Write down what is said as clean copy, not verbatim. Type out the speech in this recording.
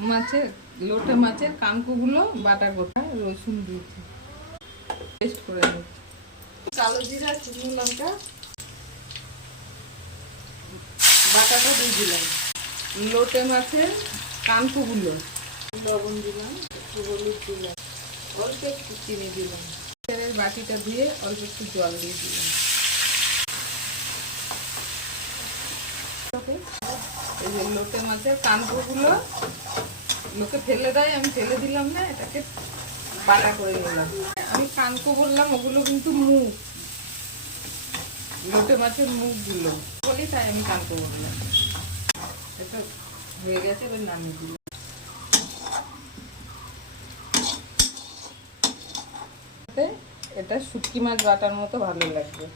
মাছের লোটে মাছের কানকুগুলো বাটা গোটা রসুন দিয়েছি, পেস্ট করে নিচ্ছি। কালো জিরা, শুকনো লঙ্কা বাটাটা দিয়ে দিলাম। লোটে মাছের কানকুগুলো, লবণ দিলাম, একটু হলুদ দিলাম, অল্প একটু চিনি দিলাম, বাটিটা দিয়ে অল্প একটু জল দিয়ে দিলাম। এই যে লোটে মাছের কানকুগুলো লোকে ফেলে দেয়, আমি ফেলে দিলাম না, এটাকে বাটা করে নিলাম। আমি কানকু বললাম, ওগুলো কিন্তু মুখ, লোটে মাছের মুখগুলো বলি, তাই আমি কানকু বললাম। এটা হয়ে গেছে, এবার নামিয়ে দিলাম। এটা শুটকি মাছ বাটার মতো ভালো লাগবে।